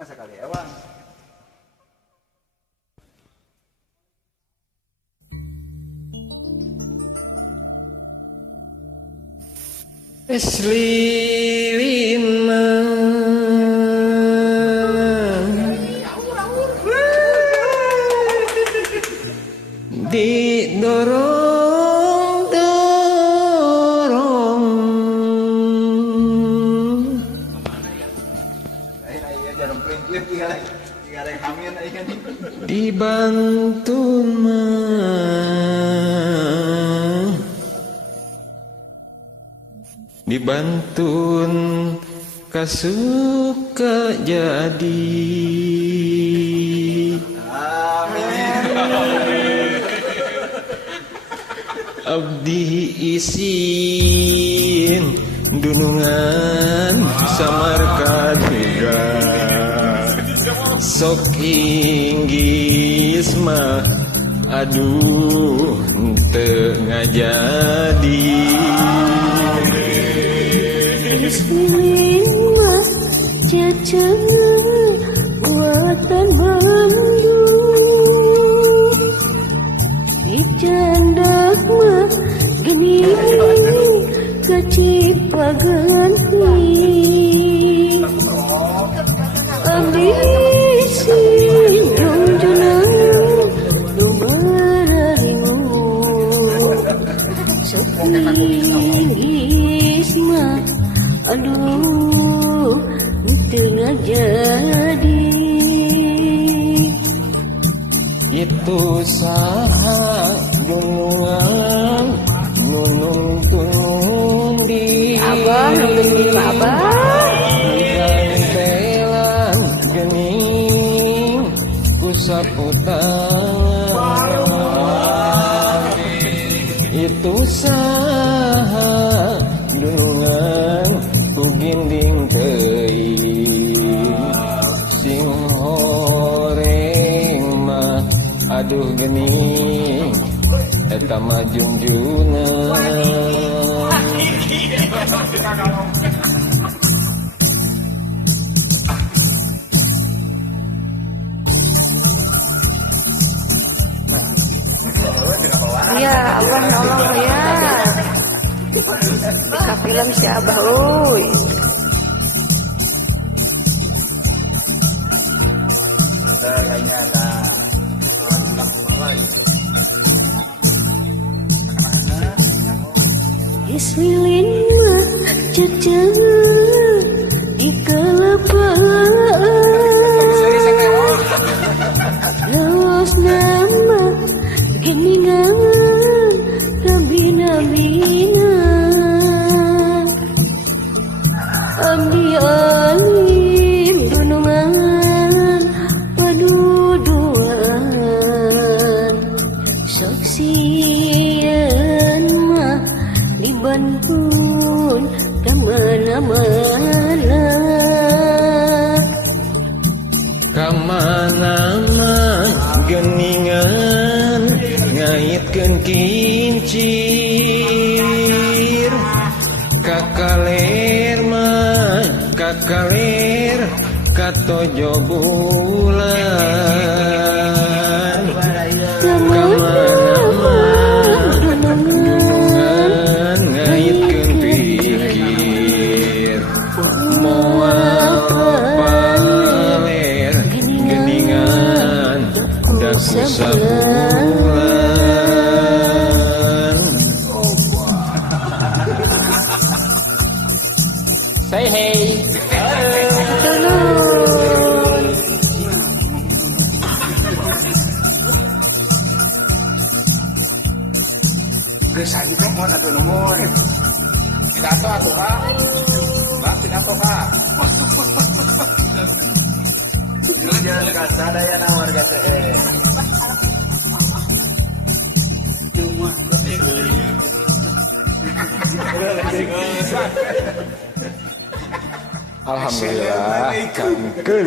Masa kali ewang. Eslilina didorong-dorong dibantun mah dibantun kasuka jadi abdi isin dunungan samarkan juga sok inggis mah aduh tengah jadi Islin mah ceceng buatan Bandung dicandak mah geni kacipaganti abdi sinjunjunang lumararingu setingis mah aduh tengah jadi itu saha dunungan nunung tundi abah nungguin abah gantelan gening kusaputan itu saha dunungan ku ginding teuing sing horeng mah aduh gening eta mah jungjuna ya abah nolong ya ka film si abah uy Islin mah ceceng dikelepaan laos nama geningan kabina-bina abdi alim dunungan paduduan saksian mah dibantun kamana-mana kamana-mana geningan ngaitkeun kincir kakaler mah kakaler katojo bulan kamana-mana dunungan ngaitkeun pikir moal paler geningan daku sabulan say hey turun Geus aja mohon atuh nuhun. Pidato atuh Pak. Pak pidato Pak. Jangan kasadayana warga teh. Cuma alhamdulillah kankeun